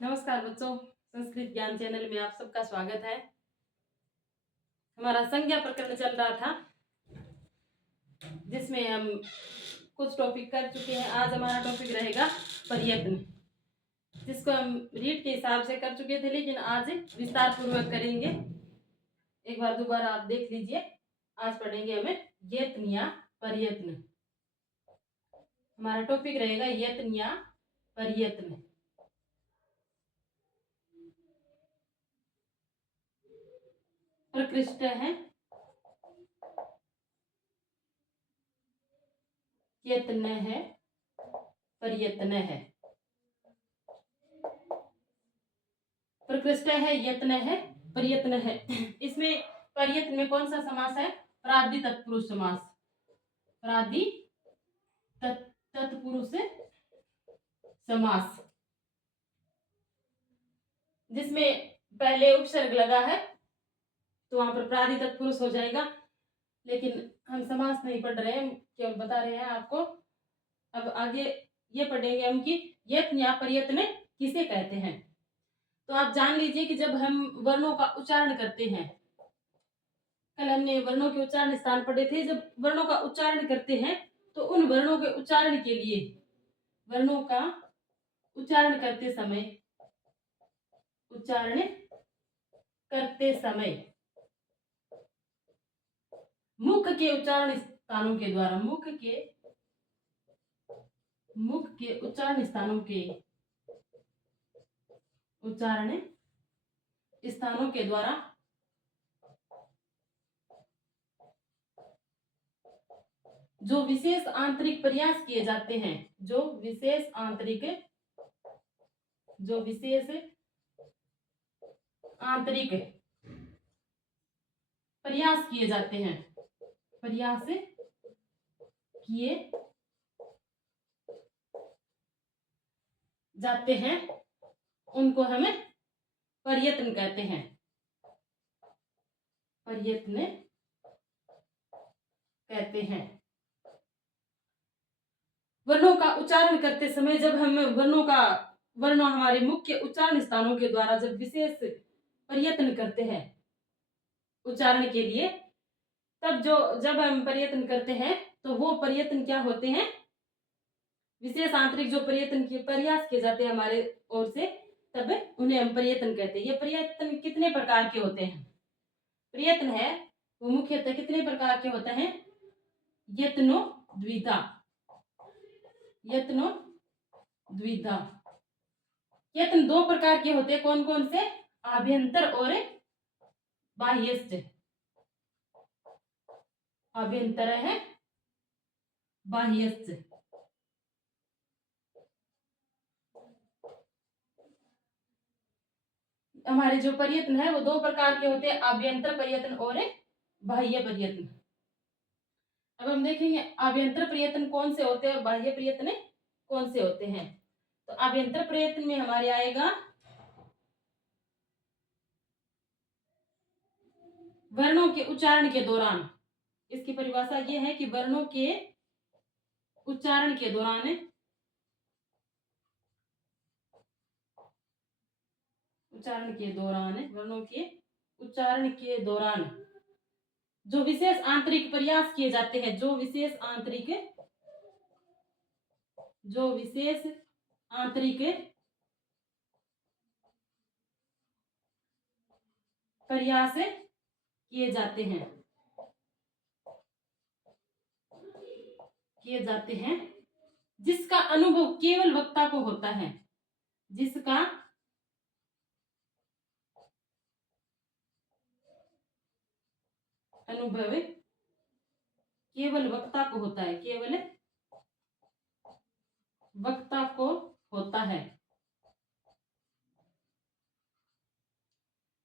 नमस्कार बच्चों, संस्कृत ज्ञान चैनल में आप सबका स्वागत है। हमारा संज्ञा प्रकरण चल रहा था जिसमें हम कुछ टॉपिक कर चुके हैं। आज हमारा टॉपिक रहेगा प्रयत्न, जिसको हम रीड के हिसाब से कर चुके थे, लेकिन आज विस्तार पूर्वक करेंगे। एक बार दोबारा आप देख लीजिए। आज पढ़ेंगे हमें यत्न या प्रयत्न। हमारा टॉपिक रहेगा यत्न या प्रयत्न। प्रकृष्ट है, यत्न है, प्रयत्न है। प्रकृष्ट है, यत्न है, प्रयत्न है। इसमें प्रयत्न में कौन सा समास है? प्रादि तत्पुरुष समास। प्रादि तत्पुरुष समास, जिसमें पहले उपसर्ग लगा है तो वहां पर प्रादि तत्पुरुष हो जाएगा। लेकिन हम समास नहीं पढ़ रहे हैं, केवल बता रहे हैं आपको। अब आगे ये पढ़ेंगे हम कि यत्न या प्रयत्न किसे कहते हैं। तो आप जान लीजिए कि जब हम वर्णों का उच्चारण करते हैं, कल हमने वर्णों के उच्चारण स्थान पढ़े थे। जब वर्णों का उच्चारण करते हैं तो उन वर्णों के उच्चारण के लिए, वर्णों का उच्चारण करते समय मुख के उच्चारण स्थानों के द्वारा, मुख के उच्चारण स्थानों के द्वारा जो विशेष आंतरिक प्रयास किए जाते हैं, जो विशेष आंतरिक प्रयास किए जाते हैं, उनको हमें प्रयत्न कहते हैं। प्रयत्न कहते हैं। वर्णों का उच्चारण करते समय जब हम वर्ण हमारे मुख्य उच्चारण स्थानों के द्वारा जब विशेष प्रयत्न करते हैं उच्चारण के लिए, तब जब हम प्रयत्न करते हैं तो वो प्रयत्न क्या होते हैं? विशेष आंतरिक जो प्रयत्न के प्रयास किए जाते हैं हमारे ओर से, तब उन्हें हम प्रयत्न कहते हैं। ये प्रयत्न कितने प्रकार के होते हैं? प्रयत्न है वो मुख्यतः कितने प्रकार के होते हैं? यत्नो द्विधा। यत्न दो प्रकार के होते हैं। कौन कौन से? आभ्यंतर और बाह्यस्थ। आभ्यंतर है, बाह्यस्थ। हमारे जो प्रयत्न है वो दो प्रकार के होते हैं, आभ्यंतर प्रयत्न और बाह्य प्रयत्न। अब हम देखेंगे आभ्यंतर प्रयत्न कौन से होते हैं, बाह्य प्रयत्न कौन से होते हैं। तो आभ्यंतर प्रयत्न में हमारे आएगा वर्णों के उच्चारण के दौरान। इसकी परिभाषा ये है कि वर्णों के उच्चारण के दौरान जो विशेष आंतरिक प्रयास किए जाते हैं, जो विशेष आंतरिक प्रयास किए जाते हैं, जिसका अनुभव केवल वक्ता को होता है, जिसका अनुभव केवल वक्ता को होता है, केवल वक्ता को होता है।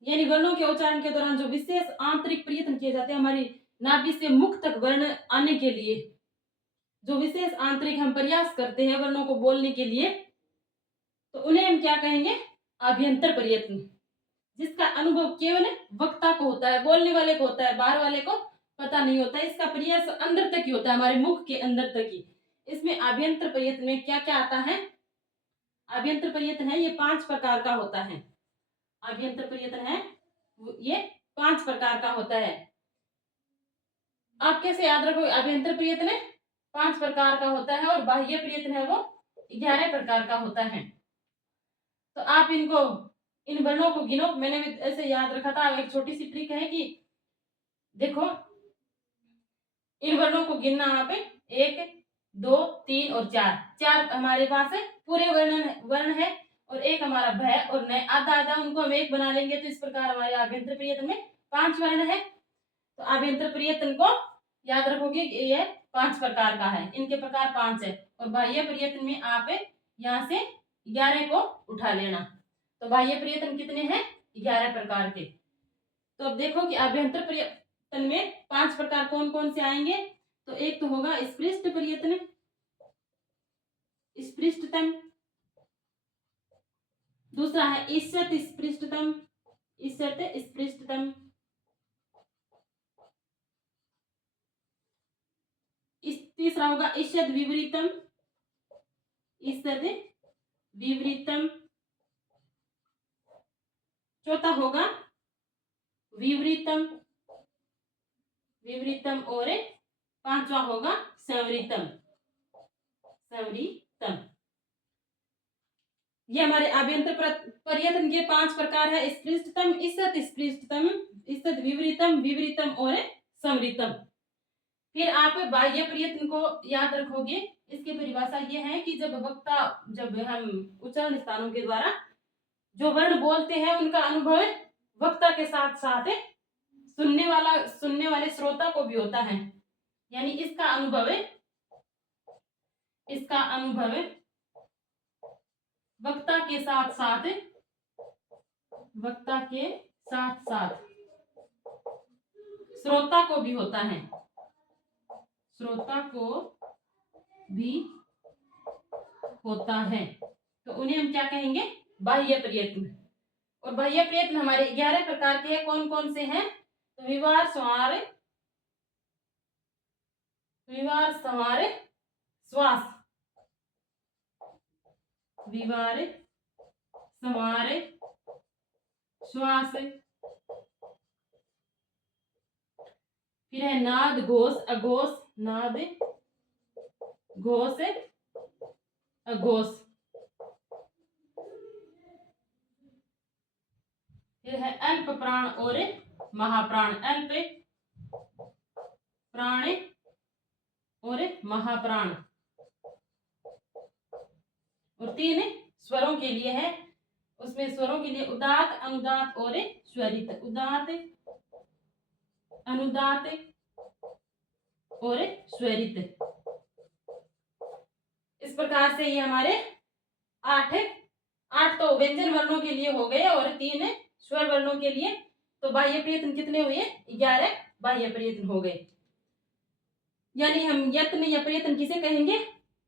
यानी वर्णों के उच्चारण के दौरान जो विशेष आंतरिक प्रयत्न किए जाते हैं हमारी नाभि से मुख तक वर्ण आने के लिए, जो विशेष आंतरिक हम प्रयास करते हैं वर्णों को बोलने के लिए, तो उन्हें हम क्या कहेंगे? आभ्यंतर प्रयत्न। जिसका अनुभव केवल वक्ता को होता है, बोलने वाले को होता है, बाहर वाले को पता नहीं होता। इसका प्रयास अंदर तक ही होता है, हमारे मुख के अंदर तक ही। इसमें आभ्यंतर प्रयत्न में क्या क्या आता है? अभ्यंतर प्रयत्न है ये 5 प्रकार का होता है। अभ्यंतर प्रयत्न है ये 5 प्रकार का होता है। आप कैसे याद रखोगे? अभ्यंतर प्रयत्न 5 प्रकार का होता है और बाह्य प्रयत्न है वो 11 प्रकार का होता है। तो आप इनको इन वर्णों को गिनो। मैंने भी ऐसे याद रखा था। एक छोटी सी ट्रिक है कि देखो इन वर्णों को गिनना। आप 1 2 3 और 4 4 हमारे पास है पूरे वर्ण है और एक हमारा भ और न आधा आधा उनको हम एक बना लेंगे। तो इस प्रकार हमारे आभ्यंतर प्रयत्न में 5 वर्ण है। तो आभ्यंतर प्रयत्न को याद रखोगे कि ये 5 प्रकार का है। इनके प्रकार 5 है और बाह्य प्रयत्न में आप यहाँ से 11 को उठा लेना। तो बाह्य प्रयत्न कितने हैं? 11 प्रकार के। तो अब देखो कि आभ्यंतर प्रयत्न में 5 प्रकार कौन कौन से आएंगे। तो एक तो होगा स्पृष्ट प्रयत्न, स्पृष्टतम। दूसरा है ईषत स्पृष्टतम, ईषत स्पृष्टतम। तीसरा होगा ईषद विपरीतम, ईषद विपरीतम। चौथा होगा विपरीतम, विपरीतम। और पांचवा होगा संवृतम, संवृतम। ये हमारे आभ्यंतर प्रयत्न के 5 प्रकार है। स्पृष्टतम, ईषद स्पृष्टतम, ईषद विपरीतम, विपरीतम और संवृतम। फिर आप बाह्य प्रयत्न को याद रखोगे। इसकी परिभाषा ये है कि जब हम उच्चारण स्थानों के द्वारा जो वर्ण बोलते हैं उनका अनुभव वक्ता के साथ साथ सुनने वाले श्रोता को भी होता है। यानी इसका अनुभव वक्ता के साथ साथ श्रोता को भी होता है, श्रोता को भी होता है। तो उन्हें हम क्या कहेंगे? बाह्य प्रयत्न। और बाह्य प्रयत्न हमारे 11 प्रकार के हैं। कौन कौन से हैं? तो विवार, संवार, श्वास। विवार, संवार, श्वास। फिर है नाद, घोष, अघोष। नाद, घोष, अघोष। फिर है अल्प प्राण और महाप्राण। अल्प प्राण और महाप्राण। और 3 स्वरों के लिए है। उसमें स्वरों के लिए उदात, अनुदात और स्वरित। उदात, अनुदात और स्वरित। इस प्रकार से ये हमारे 8 तो व्यंजन वर्णों के लिए हो गए और 3 स्वर वर्णों के लिए। तो बाह्य प्रयत्न कितने हुए? 11 बाह्य प्रयत्न हो गए। यानी हम यत्न या प्रयत्न किसे कहेंगे?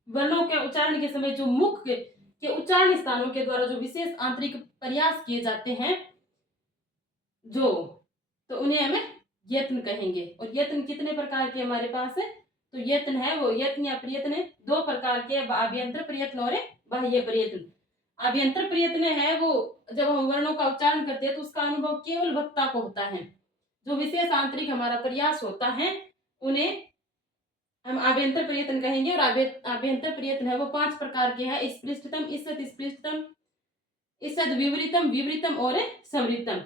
वर्णों के उच्चारण के समय जो मुख के उच्चारण स्थानों के द्वारा जो विशेष आंतरिक प्रयास किए जाते हैं तो उन्हें हमें यत्न कहेंगे। और यत्न कितने प्रकार के हमारे पास है? तो यत्न है वो यत्न या प्रयत्न 2 प्रकार के, आभ्यंतर प्रयत्न और बाह्य प्रयत्न। आभ्यंतर प्रयत्न है वो जब हम वर्णों का उच्चारण करते हैं तो उसका अनुभव केवल वक्ता को होता है। जो विशेष आंतरिक हमारा प्रयास होता है उन्हें हम आभ्यंतर प्रयत्न कहेंगे। और आभ्यंतर प्रयत्न है वो 5 प्रकार के हैं। स्पृष्टतम, ईषद स्पृष्टतम, ईषद विपरीतम, विपरीतम और संवृतम।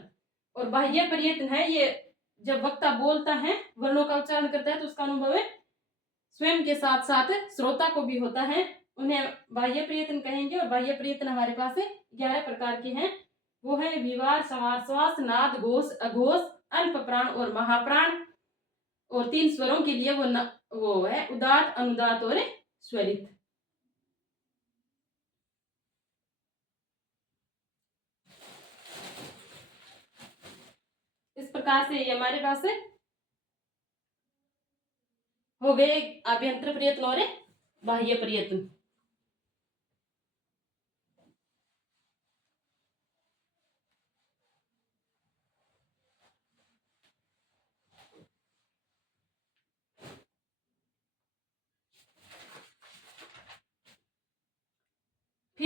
और बाह्य प्रयत्न है ये जब वक्ता बोलता है, वर्णों का उच्चारण करता है तो उसका अनुभव स्वयं के साथ साथ श्रोता को भी होता है। उन्हें बाह्य प्रयत्न कहेंगे। और बाह्य प्रयत्न हमारे पास 11 प्रकार के हैं। वो है विवार, संवार, श्वास, नाद, घोष, अघोष, अल्प प्राण और महाप्राण। और 3 स्वरों के लिए वो है उदात, अनुदात और स्वरित। इस प्रकार से ये हमारे पास हो गए आभ्यंतर प्रयत्न और बाह्य प्रयत्न।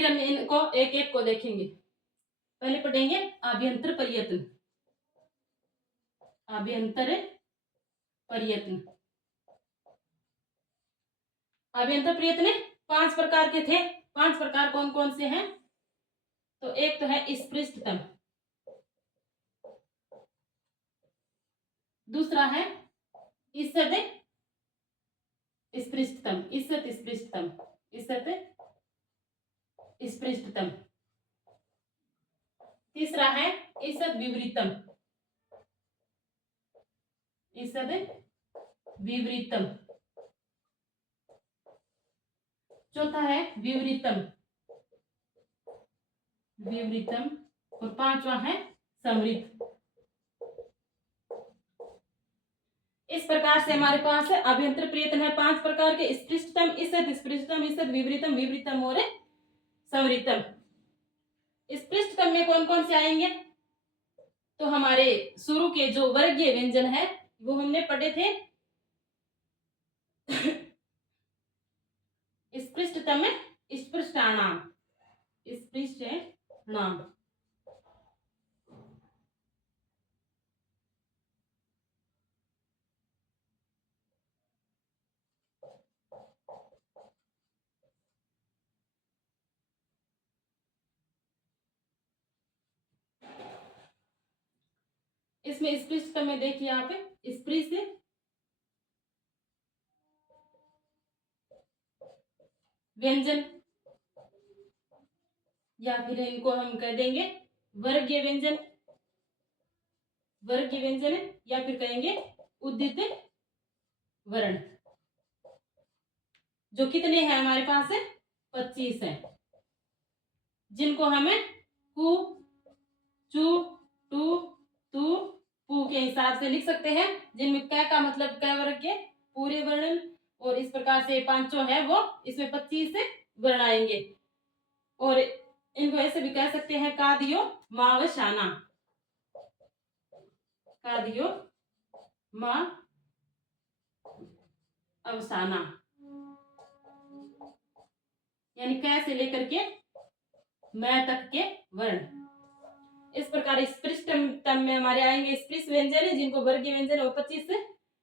फिर हम इनको एक एक को देखेंगे। पहले पढ़ेंगे आभ्यंतर प्रयत्न। आभ्यंतर प्रयत्न। आभ्यंतर प्रयत्न 5 प्रकार के थे। 5 प्रकार कौन कौन से हैं? तो एक तो है स्पृष्टतम, दूसरा है ईषद स्पृष्टतम, ईषद स्पृष्टतम, ईषद स्पृष्टतम। तीसरा है ईषद विवृतम, ईषद विवृतम। चौथा है विवृतम, विवृतम। और पांचवा है समृद्ध। इस प्रकार से हमारे पास अभ्यंतर प्रयत्न है 5 प्रकार के, स्पृष्टतम, ईषद स्पृष्टतम, ईषद विवृतम, विवृतम और समृद्धम। स्पृष्टतम में कौन कौन से आएंगे? तो हमारे शुरू के जो वर्गीय व्यंजन है वो हमने पढ़े थे। स्पृष्टतम में स्पृष्टाणाम, स्पृष्टाणाम। इसमें स्पृष्टतम में देखिए यहाँ पे स्पृष्ट व्यंजन, या फिर इनको हम कह देंगे वर्गीय व्यंजन, वर्गीय व्यंजन, या फिर कहेंगे उद्दीत वर्ण। जो कितने हैं हमारे पास 25 हैं, जिनको हमें कु, चु, टू, तू, पू के हिसाब से लिख सकते हैं, जिनमें कै का मतलब कै वर्ग के पूरे वर्ण, और इस प्रकार से पांचों है वो इसमें 25 वर्ण आएंगे। और इनको ऐसे भी कह सकते हैं कादियो मावशाना, कादियो मा अवसाना, यानी कै से लेकर के मैं तक के वर्ण। इस प्रकार स्पृष्टतम में हमारे आएंगे स्पृष्ट व्यंजन, जिनको वर्गीय व्यंजन और 25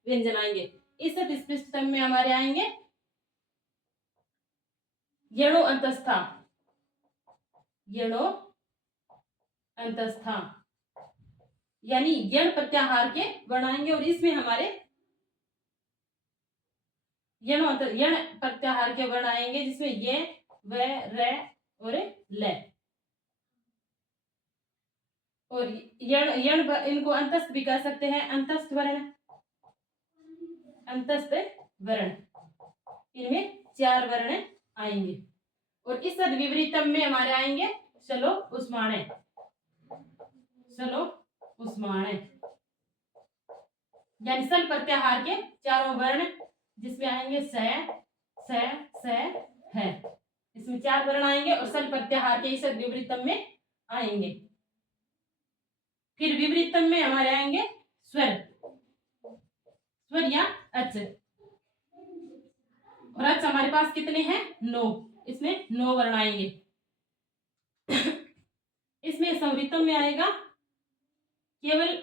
व्यंजन आएंगे। ईषद स्पृष्टतम में हमारे आएंगे यणो अंतस्था, यणो अंतस्था, यानी यण प्रत्याहार के वर्ण आएंगे। और इसमें हमारे यण प्रत्याहार के वर्ण आएंगे, जिसमें ये, व, र और ल। और यण इनको अंतस्थ भी कह सकते हैं, अंतस्थ वर्ण, अंतस्थ वर्ण। इनमें 4 वर्ण आएंगे। और ईषद विवृतम में हमारे आएंगे चलो उस्माणे, चलो उस्माणे, यानी सल प्रत्याहार के 4 वर्ण, जिसमें आएंगे स, है। इसमें 4 वर्ण आएंगे और सल प्रत्याहार के ईषद विवृतम में आएंगे। फिर विवृतम में हमारे आएंगे स्वर, स्वर या अच। और अच हमारे पास कितने हैं? 9। इसमें 9 वर्ण आएंगे। इसमें संवृतम में आएगा केवल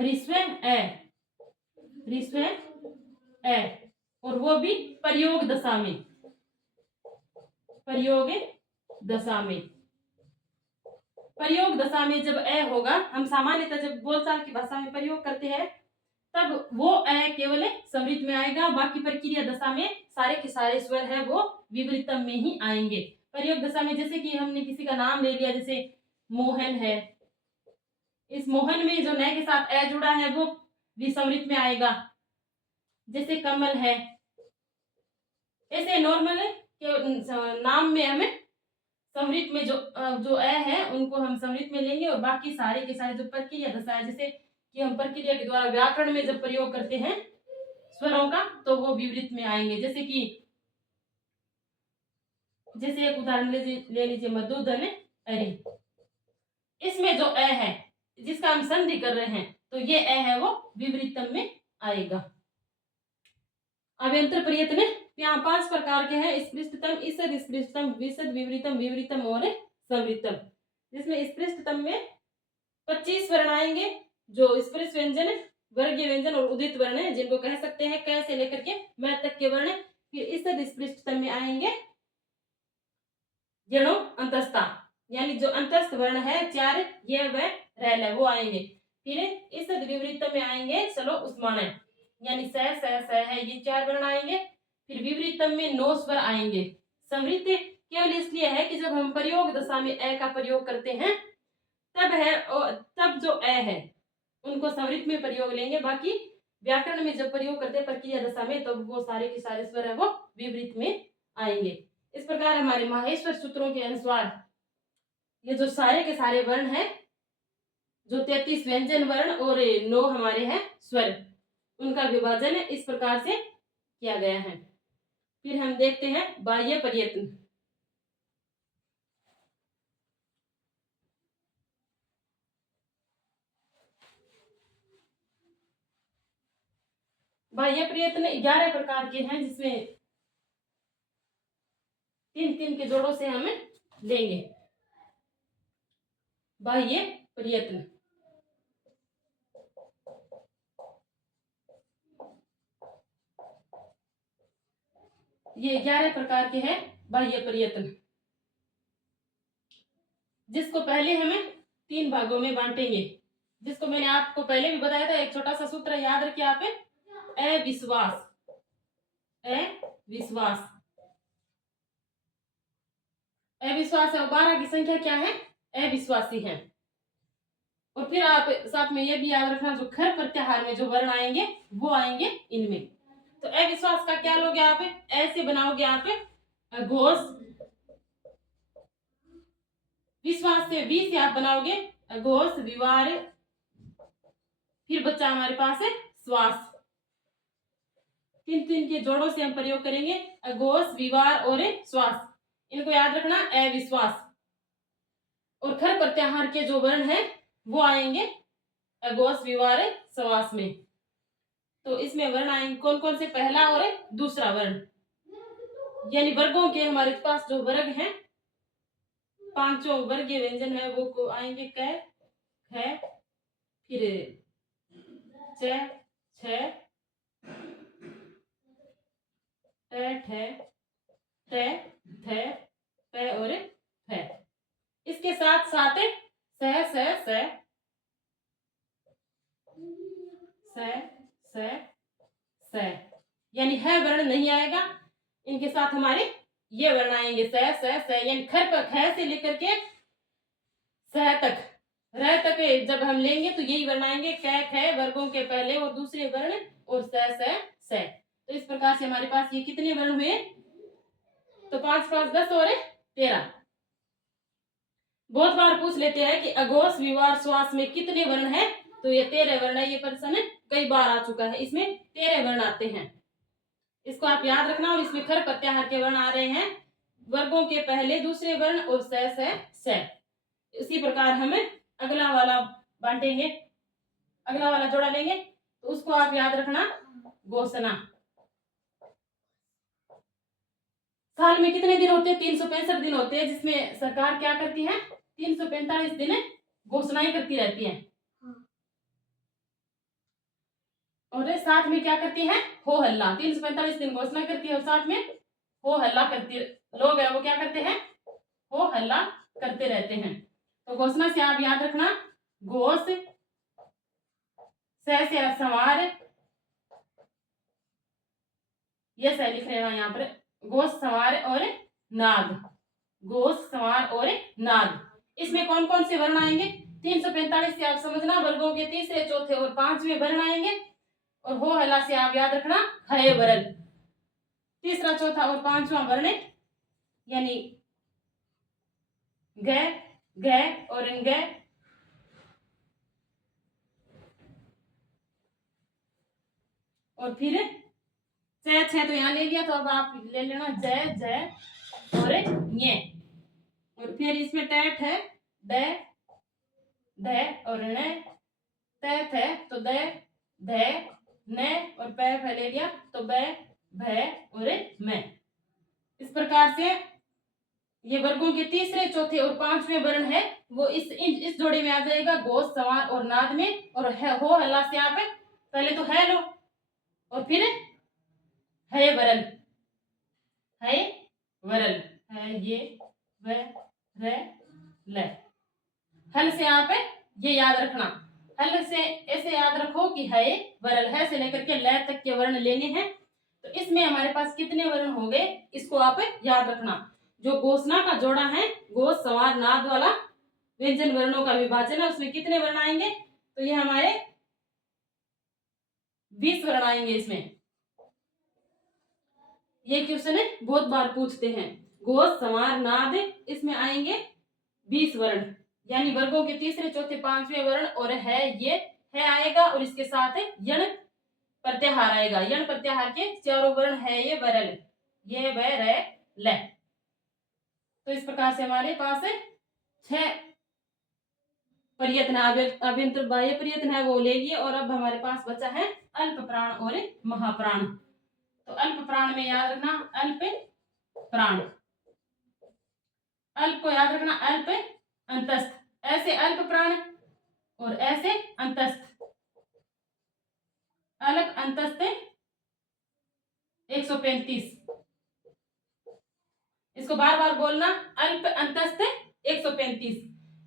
ऋस्व ए, ऋस्व ए, और वो भी प्रयोग दशा में, प्रयोग दशा में। प्रयोग दशा में जब ए होगा, हम सामान्यतः जब बोलचाल की भाषा में प्रयोग करते हैं तब वो ए केवल समृद्ध में आएगा, बाकी प्रक्रिया दशा में सारे के सारे स्वर है वो विवृतम में ही आएंगे। प्रयोग दशा में जैसे कि हमने किसी का नाम ले लिया, जैसे मोहन है, इस मोहन में जो न के साथ ए जुड़ा है वो विसमृत में आएगा। जैसे कमल है, ऐसे नॉर्मल नाम में हमें समृत में जो ए है उनको हम समृत में लेंगे, और बाकी सारे के सारे जो प्रक्रिया दशा है, जैसे कि हम प्रक्रिया के द्वारा व्याकरण में जब प्रयोग करते हैं स्वरों का, तो वो विवृत में आएंगे। जैसे एक उदाहरण ले लीजिए मधुधन अरि, इसमें जो ए है जिसका हम संधि कर रहे हैं, तो ये ए है वो विवृतम में आएगा। अभ्यंतर प्रयत्न यहाँ 5 प्रकार के हैं, स्पृष्टतम, ईषद, स्पृष्टतम, विशद, विवृतम, विवृतम और संवृतम। जिसमें स्पृष्टतम में 25 वर्ण आएंगे, जो स्पृष्ट व्यंजन, वर्गीय व्यंजन और उदित वर्ण है, जिनको कह सकते हैं क से लेकर के मैं तक के वर्ण। फिर ईषद स्पृष्टतम में आएंगे जड़ों अंतस्था, यानी जो अंतस्थ वर्ण है 4 ये व रैल वो आएंगे। फिर ईषद विवृतम में आएंगे चलो उस्मान, यानी स है, ये 4 वर्ण आएंगे। फिर विवृतम में 9 स्वर आएंगे। संवृत केवल इसलिए है कि जब हम प्रयोग दशा में ए का प्रयोग करते हैं तब है, तब जो ए है उनको संवृत में प्रयोग लेंगे, बाकी व्याकरण में जब प्रयोग करते हैं प्रक्रिया दशा में तब वो सारे के सारे स्वर है वो विवृत में आएंगे। इस प्रकार हमारे माहेश्वर सूत्रों के अनुसार ये जो सारे के सारे वर्ण हैं, जो 33 व्यंजन वर्ण और 9 हमारे हैं स्वर, उनका विभाजन इस प्रकार से किया गया है। फिर हम देखते हैं बाह्य प्रयत्न। बाह्य प्रयत्न 11 प्रकार के हैं, जिसमें 3-3 के जोड़ों से हम लेंगे। बाह्य प्रयत्न ये 11 प्रकार के हैं बाह्य प्रयत्न, जिसको पहले हमें 3 भागों में बांटेंगे, जिसको मैंने आपको पहले भी बताया था। एक छोटा सा सूत्र याद रखिए आप, अविश्वास, अविश्वास, अविश्वास है। 12 की संख्या क्या है? अविश्वासी है। और फिर आप साथ में ये भी याद रखना, जो खर प्रत्याहार में जो वर्ण आएंगे वो आएंगे इनमें। तो अविश्वास का क्या लोगे आप? ऐसे बनाओगे आप घोष, विश्वास से वी से आप बनाओगे घोष विवार, फिर बच्चा हमारे पास है श्वास। 3-3 के जोड़ों से हम प्रयोग करेंगे अघोष, विवार और श्वास। इनको याद रखना, अविश्वास। और खर प्रत्याहार के जो वर्ण है वो आएंगे अघोष, विवार, श्वास में। तो इसमें वर्ण आएंगे कौन कौन से? पहला और दूसरा वर्ण, यानी वर्गों के हमारे पास जो वर्ग हैं, 5 वर्गीय व्यंजन है वो को आएंगे क, ख, फिर च, छ, ट, ठ, थ, थ, प और फ। इसके साथ साथ स, स, स, स, स, स, यानी है वर्ण नहीं आएगा। इनके साथ हमारे ये वर्ण आएंगे स, स, स, यानी खर पर ख से लेकर के स तक, र तक जब हम लेंगे तो यही वर्ण आएंगे, क, ख वर्गों के पहले और दूसरे वर्ण, और स, स। तो इस प्रकार से हमारे पास ये कितने वर्ण हुए? तो 5 5 10 और 13। बहुत बार पूछ लेते हैं कि अघोष, विवार, श्वास में कितने वर्ण हैं? तो ये 13 वर्ण है। ये प्रश्न कई बार आ चुका है। इसमें 13 वर्ण आते हैं, इसको आप याद रखना। और इसमें खर प्रत्याहार के वर्ण आ रहे हैं, वर्गों के पहले दूसरे वर्ण और स। इसी प्रकार हमें अगला वाला बांटेंगे, अगला वाला जोड़ा लेंगे, तो उसको आप याद रखना, घोषणा। साल में कितने दिन होते हैं? 365 दिन होते हैं, जिसमें सरकार क्या करती है? 345 दिन घोषणाएं करती रहती है। और साथ में क्या करती है? हो हल्ला। 345 दिन घोषणा करती है और साथ में हो हल्ला करती, लोग है वो क्या करते हैं? हो हल्ला करते रहते हैं। तो घोषणा से आप याद रखना, घोष, से संवार, ये सह लिख लेना यहाँ पर, घोष, संवार और नाद, घोष, संवार और नाद। इसमें कौन कौन से वर्ण आएंगे? 345 से आप समझना, वर्गों के तीसरे, चौथे और 5वें वर्ण आएंगे। और हो हल्ला से आप याद रखना, हय वरल, तीसरा, चौथा और 5वां वर्ण, यानी ग, घ और ग। और फिर छ तो यहाँ ले लिया, तो अब आप ले लेना जय, जय और ये। और फिर इसमें टैट है ड, ध और न, थ, तो द, ध, न और प ले लिया, तो ब, भ और मैं। इस प्रकार से ये वर्गों के तीसरे, चौथे और पांचवें वर्ण है वो इस जोड़ी में आ जाएगा, गोस, संवार और नाद में। और है हो हल्ला से यहाँ पे पहले तो है लो और फिर है वरल, है वरल, है ये व र ल। हल से यहाँ पे ये याद रखना, हल से ऐसे याद रखो कि है वरल, है से लेकर के ल तक के वर्ण लेने हैं। तो इसमें हमारे पास कितने वर्ण हो गए इसको आप याद रखना। जो घोषणा का जोड़ा है, घोष, संवार, नाद वाला व्यंजन वर्णों का विभाजन है, उसमें कितने वर्ण आएंगे? तो ये हमारे 20 वर्ण आएंगे इसमें। ये क्वेश्चन बहुत बार पूछते हैं। घोष, संवार, नाद, इसमें आएंगे 20 वर्ण, यानी वर्गों के तीसरे, चौथे, पांचवें वर्ण। और है ये है आएगा और इसके साथ यण प्रत्याहार आएगा। यण प्रत्याहार के चारों वर्ण है ये वरल, ये व र ल। तो इस प्रकार से हमारे पास 6 प्रयत्न, अभ्यंतर बाह्य प्रयत्न है वो ले लिए। और अब हमारे पास बचा है अल्प प्राण और महाप्राण। तो अल्प प्राण में याद रखना अल्प प्राण, अल्प को याद रखना अल्प अंतस्थ, ऐसे अल्प प्राण और ऐसे अंतस्थ। अल्प अंतस्थ 135, इसको बार बार बोलना, अल्प अंतस्थ 135।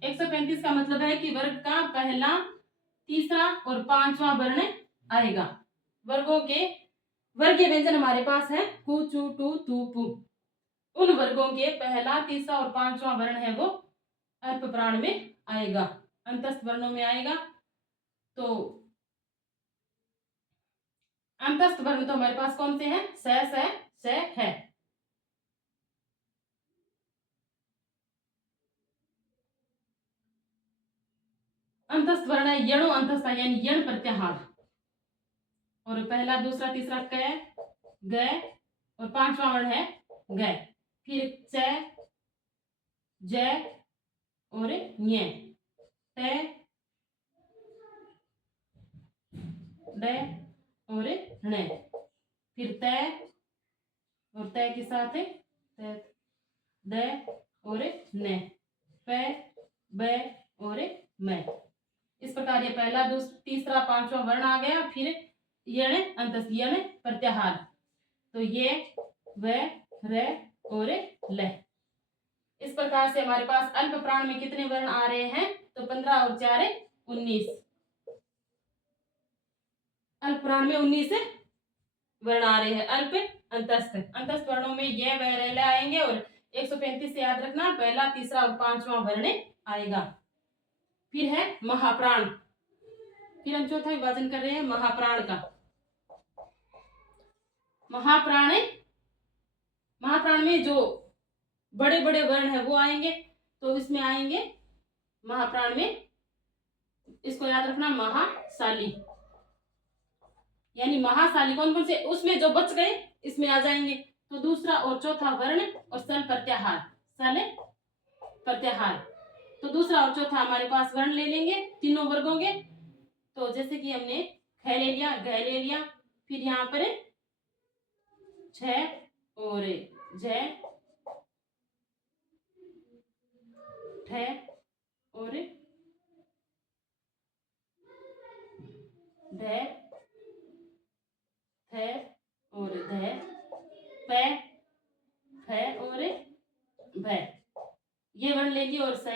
135 का मतलब है कि वर्ग का पहला, तीसरा और पांचवा वर्ण आएगा। वर्गों के वर्गीय व्यंजन हमारे पास है कु, चु, टू, तू, पु। उन वर्गों के पहला, तीसरा और पांचवा वर्ण है वो अल्प प्राण में आएगा, अंतस्थ वर्णों में आएगा। तो अंतस्थ वर्ण तो हमारे पास कौन से हैं? स है। अंतस्थ वर्ण है यणो अंतस्थ, यानी यण प्रत्याहार। और पहला, दूसरा, तीसरा क, ग और पांचवा वर्ण है ग। फिर च, ज और ञ, ट, ड और ण। फिर त और त के साथ त, द और न, प, ब और म। इस प्रकार ये पहला, दूसरा, तीसरा, पांचवा वर्ण आ गया। फिर यण अंतस्थ, यण प्रत्याहार। तो ये व र और ल। इस प्रकार से हमारे पास अल्प प्राण में कितने वर्ण आ रहे हैं? तो 15 और 4 19। अल्प प्राण में 19 वर्ण आ रहे हैं। अल्प अंतस्थ, अंतस्थ वर्णों में ये व र ल आएंगे। और 135 से याद रखना पहला, तीसरा और पांचवा वर्ण आएगा। फिर है महाप्राण। फिर हम चौथा विभाजन कर रहे हैं महाप्राण का। महाप्राण, महाप्राण में जो बड़े बड़े वर्ण है वो आएंगे। तो इसमें आएंगे महाप्राण में, इसको याद रखना महाशाली, यानी महाशाली कौन कौन से, उसमें जो बच गए इसमें आ जाएंगे। तो दूसरा और चौथा वर्ण और सल प्रत्याहार, सल प्रत्याहार। तो दूसरा और चौथा हमारे पास वर्ण ले लेंगे तीनों वर्गों के। तो जैसे कि हमने ख ले लिया, ग ले लिया, फिर यहाँ पर छ और ज, ठ और ढ, थ और ध, प, फ और भ। ये वर्ण ले लिए। और स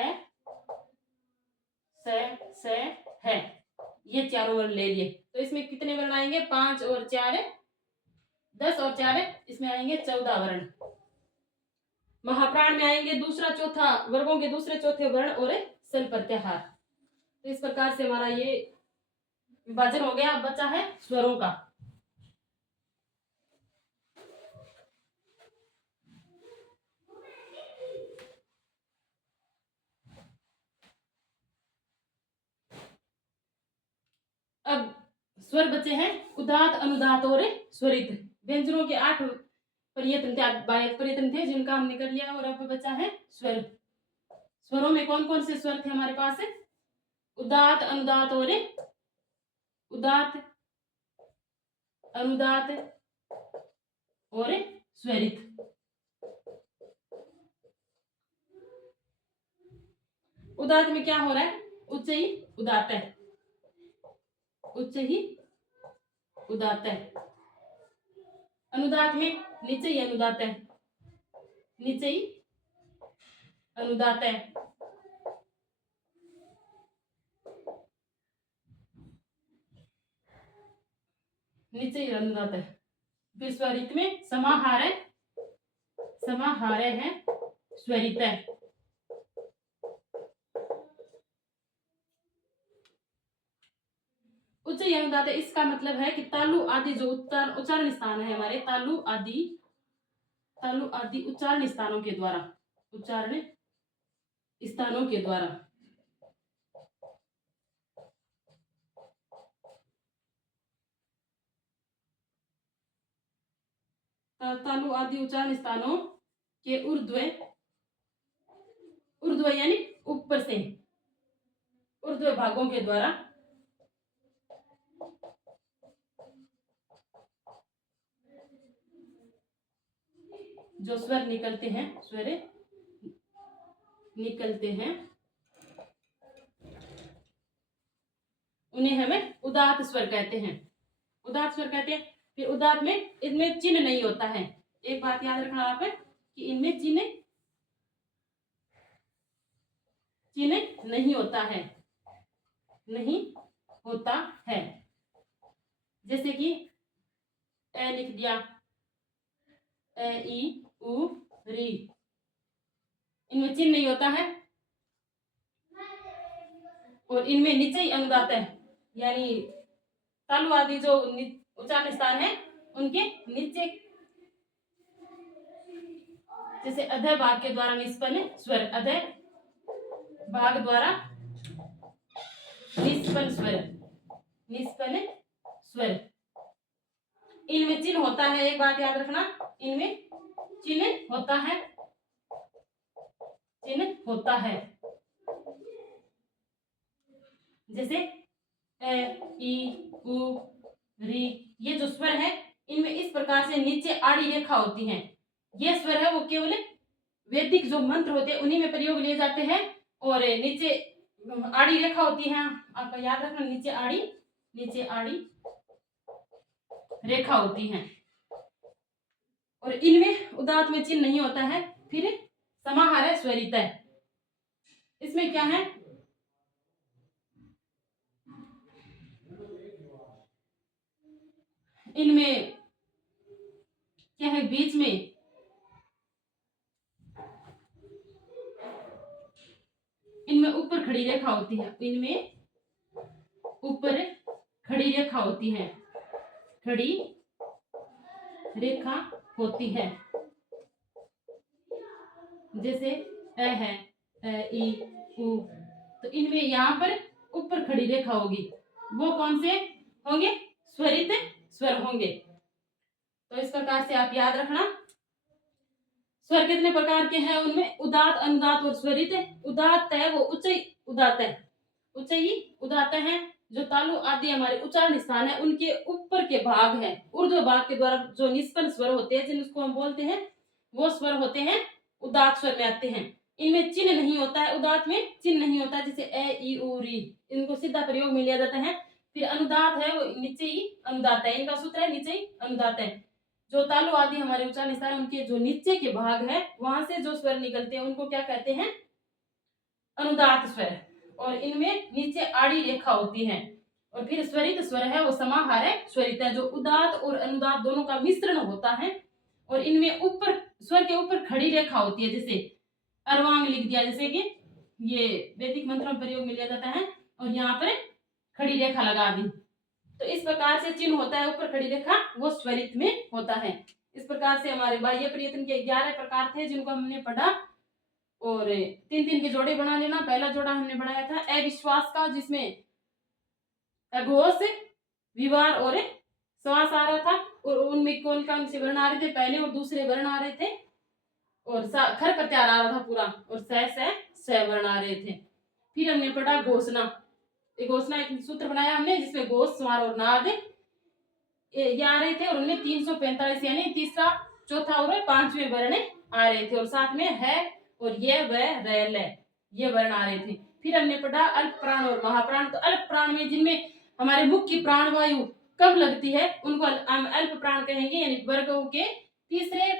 है, ये चारों वर्ण ले लिए। तो इसमें कितने वर्ण आएंगे? 5 और 4 10 और 4 इसमें आएंगे 14 वर्ण। महाप्राण में आएंगे दूसरा, चौथा, वर्गों के दूसरे, चौथे वर्ण और सल प्रत्याहार। तो इस प्रकार से हमारा ये विभाजन हो गया। अब बचा है स्वरों का। अब स्वर बचे हैं उदात, अनुदात और स्वरित। व्यंजनों के 8 प्रयत्न थे, बाह्य प्रयत्न थे जिनका हमने कर लिया। और अब बचा है स्वर। स्वरों में कौन कौन से स्वर थे हमारे पास? उदात, अनुदात और उदात, अनुदात, और स्वरित। उदात में क्या हो रहा है? उच्च ही उदात है, उच्च ही उदात है। अनुदात में नीचे ही अनुदात है, नीचे ही अनुदात है। नीचे ही अनुदात है। फिर स्वरित में समाहार है, समाहार है, स्वरित है। उच्च अनुदात है, इसका मतलब है कि तालु आदि जो उच्चारण स्थान है हमारे, तालु आदि उच्चारण स्थानों के द्वारा, उच्चारण स्थानों के द्वारा तालु आदि उच्चारण स्थानों के ऊर्ध्व, ऊर्ध्व यानी ऊपर से, ऊर्ध्व भागों के द्वारा जो स्वर निकलते हैं, स्वर निकलते हैं, उन्हें हमें उदात स्वर कहते हैं, उदात स्वर कहते हैं। फिर उदात में इनमें चिन्ह नहीं होता है। एक बात याद रखना आप कि इनमें चिन्ह नहीं होता है, नहीं होता है। जैसे कि ए लिख दिया, ए ई उ री, इनमें चिन्ह नहीं होता है और इनमें नीचे ही अनुदात है, यानी तालु आदि जो उच्चारण स्थान है उनके नीचे, जैसे अधः भाग के द्वारा निष्पन्न स्वर, अधः भाग द्वारा निष्पन्न स्वर, निष्पन्न स्वर, इनमें चिन्ह होता है। एक बात याद रखना, इनमें चिन्ह होता है, चिन्ह होता है। जैसे ए ई उ री, ये जो स्वर है इनमें इस प्रकार से नीचे आड़ी रेखा होती है। ये स्वर है वो केवल वैदिक जो मंत्र होते हैं उन्हीं में प्रयोग लिए जाते हैं और नीचे आड़ी रेखा होती है, आपका याद रखना, नीचे आड़ी रेखा होती है और इनमें उदात में चिन्ह नहीं होता है। फिर समाहार है, स्वरित है, इसमें क्या है, इनमें क्या है, बीच में इनमें ऊपर खड़ी रेखा होती है, इनमें ऊपर खड़ी रेखा होती है, खड़ी रेखा होती है। जैसे ए है, ए ई उ, तो इनमें यहाँ पर ऊपर खड़ी रेखा होगी, वो कौन से होंगे, स्वरित स्वर होंगे। तो इस प्रकार से आप याद रखना, स्वर कितने प्रकार के हैं, उनमें उदात, अनुदात और स्वरित। उदात है वो उच्च उदात है, उच्च ही उदात है, जो तालु आदि हमारे उच्चारण स्थान है उनके ऊपर के भाग है, ऊर्ध्व भाग के द्वारा जो निष्पन्न स्वर होते हैं जिनको हम बोलते हैं वो स्वर होते हैं, उदात स्वर में आते हैं। इनमें चिन्ह नहीं होता है, उदात में चिन्ह नहीं होता है, जैसे ए ई उ री, इनको सीधा प्रयोग में लिया जाता है। फिर अनुदात है वो नीचे ही अनुदात है, इनका सूत्र है नीचे ही अनुदात है। जो तालु आदि हमारे उच्चारण स्थान उनके जो नीचे के भाग है वहां से जो स्वर निकलते हैं उनको क्या कहते हैं, अनुदात स्वर। और इनमें नीचे आड़ी रेखा होती है। और फिर स्वरित स्वर है वो समाहार है, स्वरित है, जो उदात और अनुदात दोनों का मिश्रण होता है और इनमें ऊपर स्वर के ऊपर खड़ी रेखा होती है। जैसे अर्वांग लिख दिया, जैसे कि ये वैदिक मंत्रों में प्रयोग में लिया जाता है और यहाँ पर खड़ी रेखा लगा दी, तो इस प्रकार से चिन्ह होता है ऊपर खड़ी रेखा, वो स्वरित में होता है। इस प्रकार से हमारे बाह्य प्रयत्न के 11 प्रकार थे जिनको हमने पढ़ा और 3-3 के जोड़े बना लेना। पहला जोड़ा हमने बनाया था अविश्वास का, जिसमें अघोष, विवार और श्वास आ रहा था और उनमें कौन कौन से वर्ण आ रहे थे, पहले और दूसरे वर्ण आ रहे थे और खर प्रत्यार आ रहा था पूरा और स वर्ण आ रहे थे। फिर हमने पढ़ा घोषणा, घोषणा एक सूत्र बनाया हमने जिसमें घोष, स्वर और नाद ये आ रहे थे और उनमें 345 यानी तीसरा चौथा और पांचवें वर्ण आ रहे थे और साथ में है और ये व र ल ये वर्ण आ रहे थे। फिर हमने पढ़ा अल्प प्राण और महाप्राण। तो अल्प प्राण में जिनमें हमारे मुख की प्राणवायु कम लगती है उनको हम अल्प प्राण कहेंगे, यानी वर्गों के तीसरे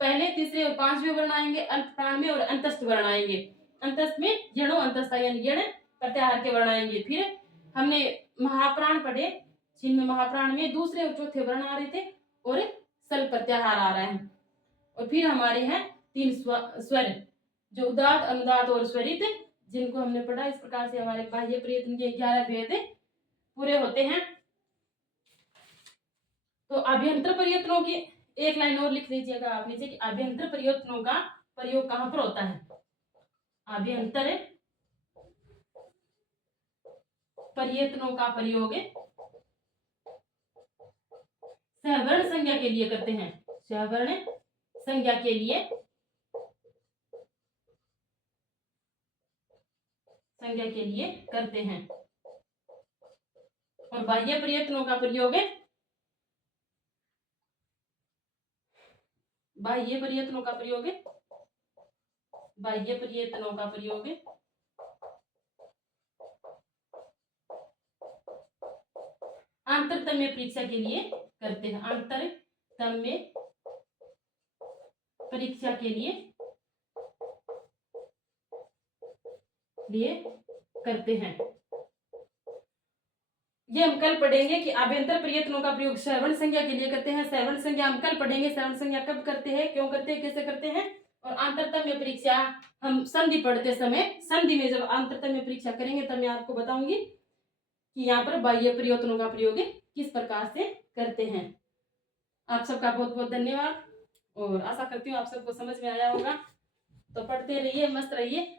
पहले तीसरे और पांचवें वर्ण आएंगे अल्प प्राण में और अंतस्थ वर्ण आएंगे। अंतस्थ में जड़ो अंतस्थ यानी जड़ प्रत्याहार के वर्ण आएंगे। फिर हमने महाप्राण पढ़े जिनमें महाप्राण में दूसरे और चौथे वर्ण आ रहे थे और सल प्रत्याहार आ रहा है। और फिर हमारे हैं 3 स्वर जो उदात अनुदात और स्वरित, जिनको हमने पढ़ा। इस प्रकार से हमारे बाह्य प्रयत्न के 11 भेद पूरे होते हैं। तो अभ्यंतर प्रयत्नों की एक लाइन और लिख लीजिएगा आप नीचे कि अभ्यंतर प्रयत्नों का प्रयोग कहां पर होता है। अभ्यंतर प्रयत्नों का प्रयोग सहवर्ण संज्ञा के लिए करते हैं। सहवर्ण संज्ञा के लिए करते हैं। और बाह्य प्रयत्नों का प्रयोग आंतरतम्य परीक्षा के लिए करते हैं। आंतरतम्य परीक्षा के लिए करते हैं। ये हम कल पढ़ेंगे कि अभ्यंतर प्रयत्नों का प्रयोग श्रवण संज्ञा के लिए करते हैं। श्रवण संज्ञा हम कल पढ़ेंगे। श्रवण संज्ञा कब करते हैं, क्यों करते हैं, कैसे करते हैं। और आंतरतम्य परीक्षा हम संधि पढ़ते समय, संधि में जब आंतरतम्य परीक्षा करेंगे तब मैं आपको बताऊंगी कि यहाँ पर बाह्य प्रयत्नों का प्रयोग किस प्रकार से करते हैं। आप सबका बहुत बहुत धन्यवाद और आशा करती हूँ आप सबको समझ में आया होगा। तो पढ़ते रहिए, मस्त रहिए।